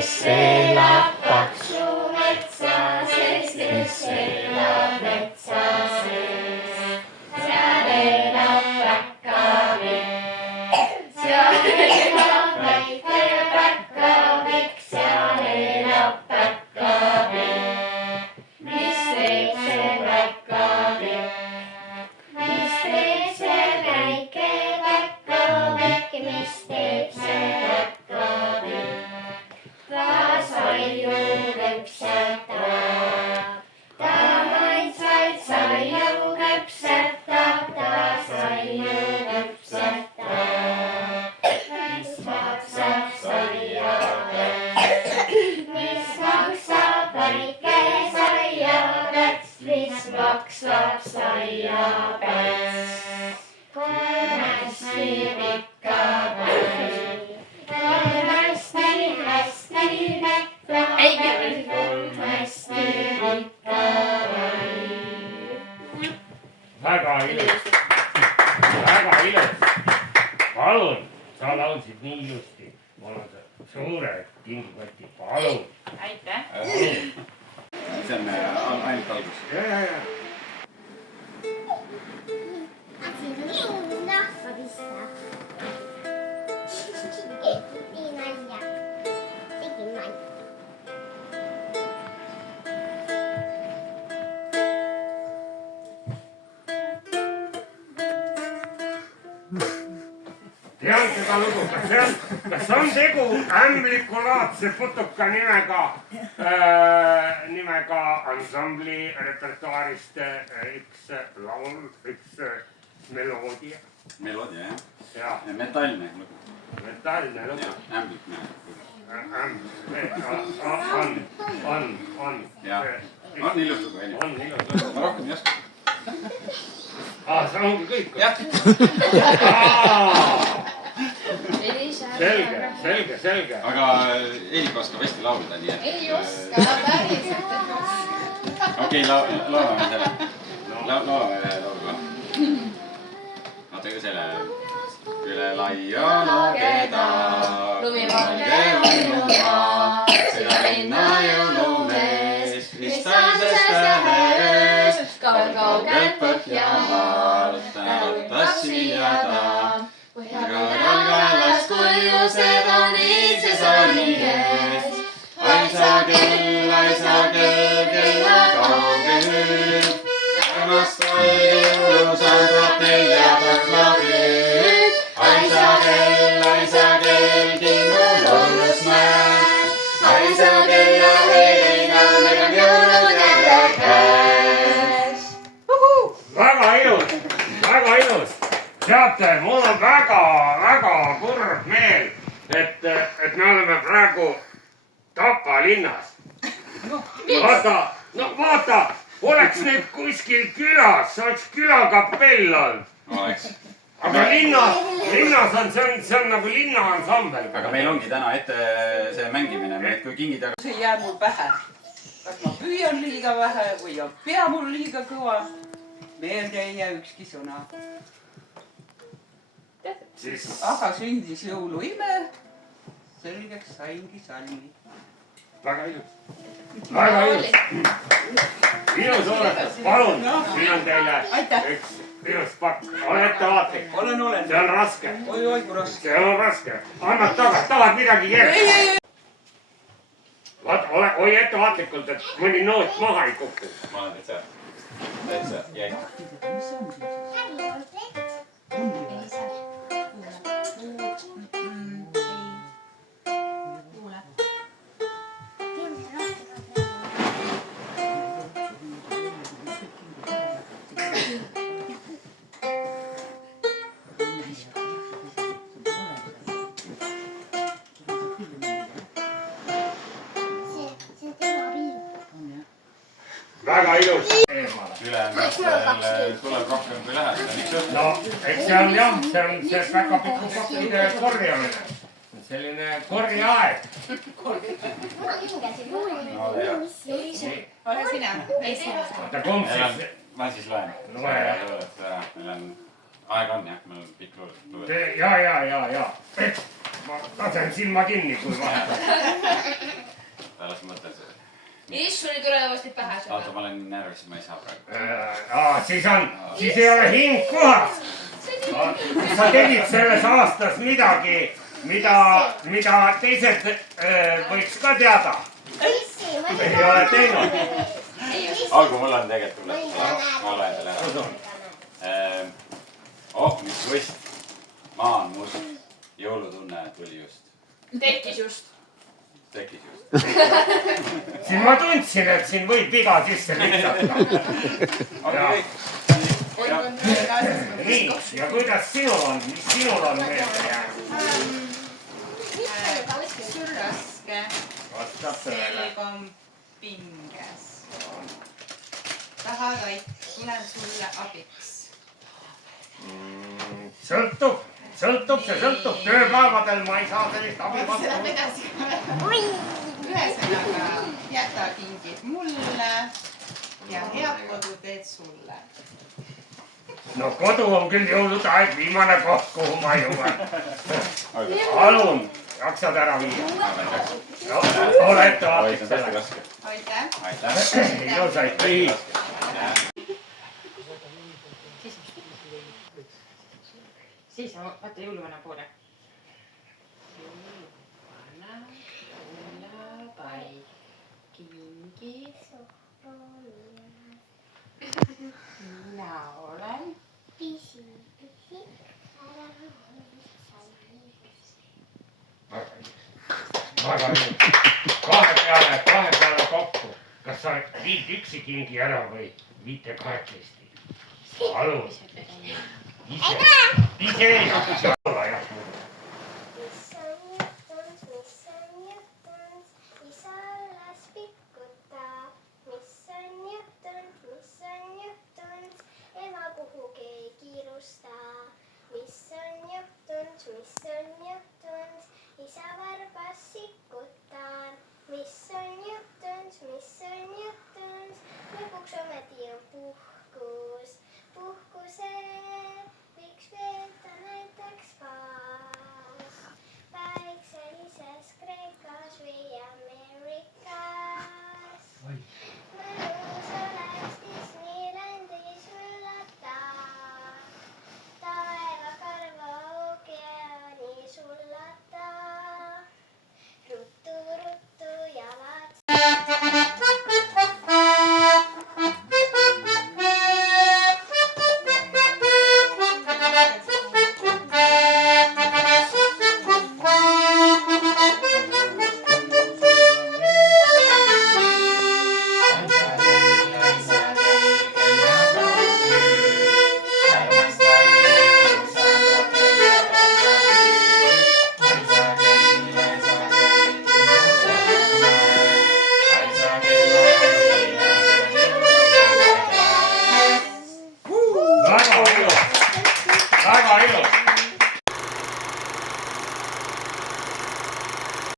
kes elab paksu metsa sees, kes elab metsa sees. seal elab päkapikk, seal elab väike päkapikk, seal elab päkapikk. mis teeb see päkapikk? mis teeb see väike päkapikk, mis teeb see päkapikk? ta saiu küpsetab, ta maitseid saiu küpsetab, ta saiu küpsetab. mis maksab saiapäts, mis maksab väike saiapäts, mis maksab saiapäts? on hästi pikka päid, on hästi pikka päid, on hästi pikka päid. väga ilus, väga ilus. palun, sa laulsid nii ilusti. mul on suured kingikotid, palun. Aitäh. see on ainult algus. ja. tean seda lugu, kas on tegu ämblikulaadse putuka nimega ansambli repertuaarist üks laul, üks meloodia. Meloodia, jah? Ja. Metallne lugu. Metallne lugu. Ämblikne. On. Ja. On ilus lugu, Eni. On ilus lugu. Ma rohkem ei oska. See ongi kõik. Jah. Selge. Aga Eni oskab hästi laulda, nii et... Ei oska, päriselt. Okei, laulame selle. Laulame ühe laulu ka. Vaata ka selle... üle laia lageda, lumivalge uinumaa, seda linna jõulumees, kristalsest tähes, kaugelt põhjamaal, tänavutas siia ta. Põhjakalgalast kuljused on iidse saali ees, aisa kell, kella kauge hüüd, armastan jõulusand tuleb neljapäev klahüüd. Aisa kell, kingul õnnus näen, aisa kell ja veega, meil on jõulud jälle käes. Väga ilus. Teate, mul on väga kurb meel, et me oleme praegu Tapa linnas. Vaata, oleks nüüd kuskil külas, oleks külakapell olnud. Oleks. Aga linnas on, see on nagu linnaansambel. Aga meil ongi täna ette see mängimine, et kui kingid aga... See jää mul pähe. Kas ma püüan liiga vähe või on pea mul liiga kõva? Meelde ei jää ükski sõna. Aga sündis jõuluime, selgeks saingi salmi. Väga ilus. Ilus oletas, palun, siin on teile üks ilus pakk. Ole ettevaatlik. Olen. See on raske. Oi, kui raske. See on raske. Annad tagasi, tahad midagi keerata. Oi ettevaatlikult, et mõni noot maha ei kukku. Ma olen täitsa jäi. Mis on see? Väga ilus. Ülejäänud tuleb rohkem kui läheb. No, eks see on jah, see on see väga pikku pakkide korjamine. Selline korjeaeg. Ole sina. Oota, kumb siis? Ma siis loen. Loe, jah. Meil on aega on jah, meil on pikk lugu. Ja. Ma lasen silma kinni, kui vahepeal. las ma mõtlen seda. issand, ei tule uuesti pähe Oota, seda. ma olen nii närvis, ma ei saa praegu. siis ei ole hing kohas. Sa tegid selles aastas midagi, mida teised võiks ka teada. Ei ole teinud. Algu mul on tegelikult tuleb. Ma loen selle ära. Oh, mis võist. Maa on must. Jõulutunne tuli just. Tekkis just. Tekkis just. Siin ma tundsin, et siin võib viga sisse lihtsalt. Nii, ja kuidas sinul on? Mis sinul on meelde jäänud? sul raske, Vastab tõele. selg on pinges. tahad, tulen sulle abiks. Sõltub. See sõltub. Tööpäevadel ma ei saa sellist abi vastu. ühesõnaga, jäta kingid mulle ja head koduteed sulle. No kodu on küll jõulude aeg viimane koht, kuhu ma jõuan. Palun, jaksad ära viia. Ole ettevaatlik selle. aitäh. Aitäh. Ilusaid pühi. Siis vaata jõuluvana poole. Jõuluvana tuleb kingi. Mina olen. Väga hea. Kahe peale kokku. Kas sa viid üksi kingi ära või viite 12? Palun. Ise ei jaksa olla,